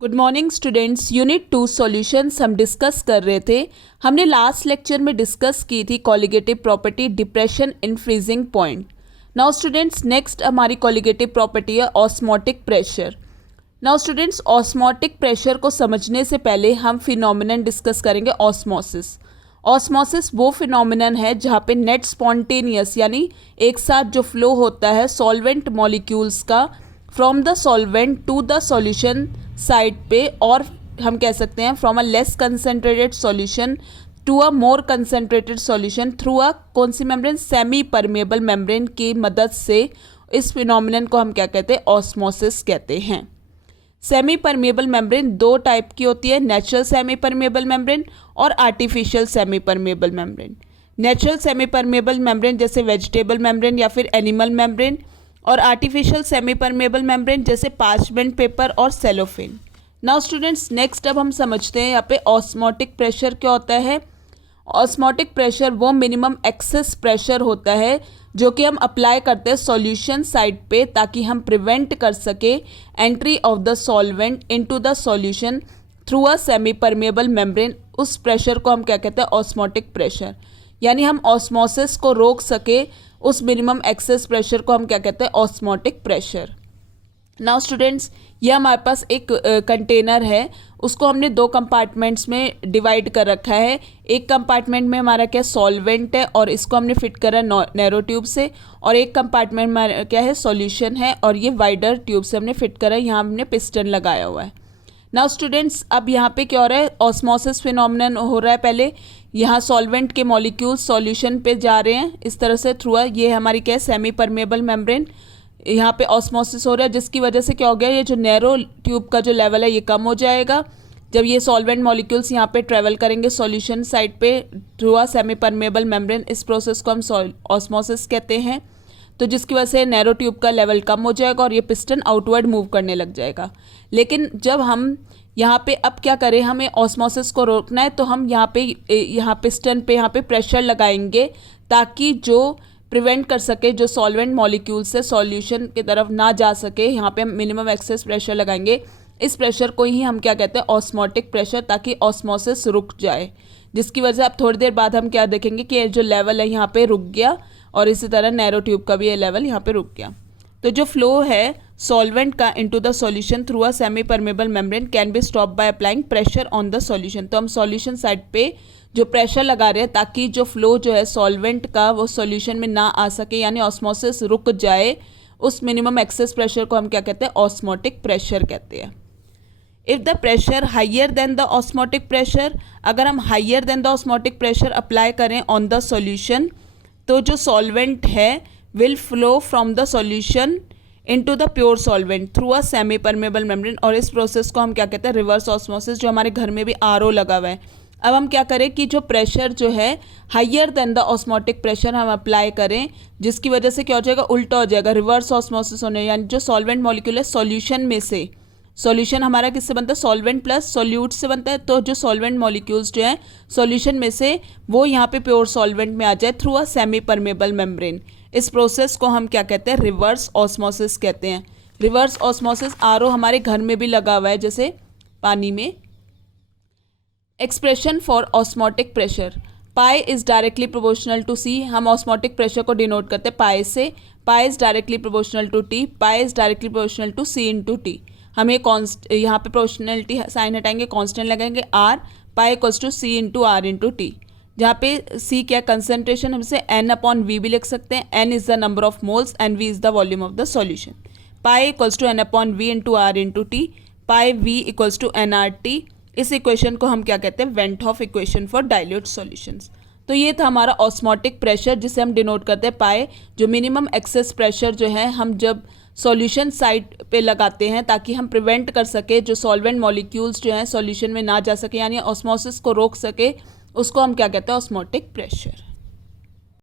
Good morning students. Unit 2 solutions हम discuss कर रहे थे। हमने लास्ट लेक्चर में डिस्कस की थी colligative property depression in freezing point. Now students next हमारी कॉलिगेटिव प्रॉपर्टी है osmotic pressure. Now students osmotic pressure को समझने से पहले हम फिनोमिनन डिस्कस करेंगे ऑस्मोसिस। ऑस्मोसिस वो फिनोमिनन है जहाँ पे नेट स्पॉन्टेनियस यानी एक साथ जो फ्लो होता है सॉल्वेंट मॉलिक्यूल्स का from the solvent to the solution side पे, और हम कह सकते हैं from a less concentrated solution to a more concentrated solution through a कौन सी मेम्ब्रेन, सेमी परमेबल मेम्ब्रेन की मदद से। इस फिनोमिनन को हम क्या कहते हैं, ऑस्मोसिस कहते हैं। सेमी परमेबल मेम्ब्रेन दो टाइप की होती है, नेचुरल सेमी परमेबल मेम्ब्रेन और artificial semi permeable membrane. Natural semi permeable membrane जैसे वेजिटेबल मेम्ब्रेन या फिर एनिमल मेम्ब्रेन, और आर्टिफिशियल सेमी परमेबल मेम्ब्रेन जैसे पार्चमेंट पेपर और सेलोफेन। नाउ स्टूडेंट्स नेक्स्ट अब हम समझते हैं यहाँ पे ऑस्मोटिक प्रेशर क्या होता है। ऑस्मोटिक प्रेशर वो मिनिमम एक्सेस प्रेशर होता है जो कि हम अप्लाई करते हैं सॉल्यूशन साइड पे ताकि हम प्रिवेंट कर सके entry of the solvent into the solution through a semi permeable membrane. उस प्रेशर को हम क्या कहते हैं, ऑस्मोटिक प्रेशर। यानी हम ऑस्मोसिस को रोक सके उस मिनिमम एक्सेस प्रेशर को हम क्या कहते हैं, ऑस्मोटिक प्रेशर। नाउ स्टूडेंट्स ये हमारे पास एक कंटेनर है, उसको हमने दो कंपार्टमेंट्स में डिवाइड कर रखा है। एक कंपार्टमेंट में हमारा क्या सॉल्वेंट है और इसको हमने फिट करा नैरो ट्यूब से, और एक कंपार्टमेंट में क्या है सॉल्यूशन है और ये वाइडर ट्यूब से हमने फिट करा है। यहाँ हमने पिस्टन लगाया हुआ है। नाउ स्टूडेंट्स अब यहाँ पे क्या हो रहा है, ऑस्मोसिस फिनोमिनन हो रहा है। पहले यहाँ सॉल्वेंट के मॉलिक्यूल्स सॉल्यूशन पे जा रहे हैं इस तरह से थ्रू, ये हमारी क्या है सेमी परमेबल मेम्ब्रेन। यहाँ पे ऑस्मोसिस हो रहा है जिसकी वजह से क्या हो गया, ये जो नैरो ट्यूब का जो लेवल है ये कम हो जाएगा जब ये सॉल्वेंट मॉलिक्यूल्स यहाँ पे ट्रेवल करेंगे सॉल्यूशन साइड पे through a semi permeable membrane. इस प्रोसेस को हम ऑस्मोसिस कहते हैं। तो जिसकी वजह से नैरो ट्यूब का लेवल कम हो जाएगा और ये पिस्टन आउटवर्ड मूव करने लग जाएगा। लेकिन जब हम यहाँ पे अब क्या करें, हमें ऑस्मोसिस को रोकना है तो हम यहाँ पिस्टन पे यहाँ पे प्रेशर लगाएंगे ताकि जो प्रिवेंट कर सके जो सॉल्वेंट मॉलिक्यूल से सॉल्यूशन की तरफ ना जा सके। यहाँ पे हम मिनिमम एक्सेस प्रेशर लगाएंगे। इस प्रेशर को ही हम क्या कहते हैं, ऑस्मोटिक प्रेशर, ताकि ऑस्मोसिस रुक जाए। जिसकी वजह से अब थोड़ी देर बाद हम क्या देखेंगे कि ये जो लेवल है यहाँ पे रुक गया और इसी तरह नैरो ट्यूब का भी ये लेवल यहाँ पे रुक गया। तो जो फ्लो है सॉल्वेंट का into the solution through a semi permeable membrane can be stop by applying pressure on the solution. तो हम सॉल्यूशन साइड पे जो प्रेशर लगा रहे हैं ताकि जो फ्लो जो है सॉल्वेंट का वो सॉल्यूशन में ना आ सके, यानी ऑस्मोसिस रुक जाए। उस मिनिमम एक्सेस प्रेशर को हम क्या कहते हैं, ऑस्मोटिक प्रेशर कहते हैं। If the pressure higher than the osmotic pressure, अगर हम higher than the osmotic pressure apply करें ऑन द सॉल्यूशन तो जो सॉल्वेंट है will flow from the solution into the pure solvent through a semi permeable membrane. और इस process को हम क्या कहते हैं, रिवर्स ऑस्मोसिस, जो हमारे घर में भी आरओ लगा हुआ है। अब हम क्या करें कि जो प्रेशर जो है higher than the osmotic pressure हम अप्लाई करें, जिसकी वजह से क्या हो जाएगा, उल्टा हो जाएगा, रिवर्स ऑस्मोसिस होने, यानी जो सॉल्वेंट मॉलिक्यूल है सॉल्यूशन में से, सॉल्यूशन हमारा किससे बनता है, सॉल्वेंट प्लस सॉल्यूट से बनता है। तो जो सॉल्वेंट मॉलिक्यूल्स जो हैं सॉल्यूशन में से वो यहाँ पे प्योर सॉल्वेंट में आ जाए through a semi permeable membrane. इस प्रोसेस को हम क्या कहते हैं, रिवर्स ऑस्मोसिस कहते हैं। रिवर्स ऑस्मोसिस आरओ हमारे घर में भी लगा हुआ है जैसे पानी में। Expression for osmotic pressure, pi is directly proportional to C. हम ऑस्मोटिक प्रेशर को डिनोट करते हैं पाई से। Pi is directly proportional to T, pi is directly proportional to C into T. हमें यहाँ पे प्रोपोर्शनलिटी साइन हटाएंगे, constant लगाएंगे R, pi equals to C into R into T. जहाँ पे सी क्या कंसनट्रेशन, हम इसे एन अपॉन वी भी लिख सकते हैं। N is the number of moles and V is the volume of the solution. Pi equals to N upon V into R into T, pi V equals to N R T. इस equation को हम क्या कहते हैं, van't Hoff equation for dilute solutions. तो ये था हमारा ऑस्मोटिक प्रेशर जिसे हम डिनोट करते हैं पाए। जो मिनिमम एक्सेस प्रेशर जो है हम जब सॉल्यूशन साइड पे लगाते हैं ताकि हम प्रिवेंट कर सके जो सॉल्वेंट मॉलिक्यूल्स जो हैं सॉल्यूशन में ना जा सके, यानी ऑस्मोसिस को रोक सके, उसको हम क्या कहते हैं, ऑस्मोटिक प्रेशर।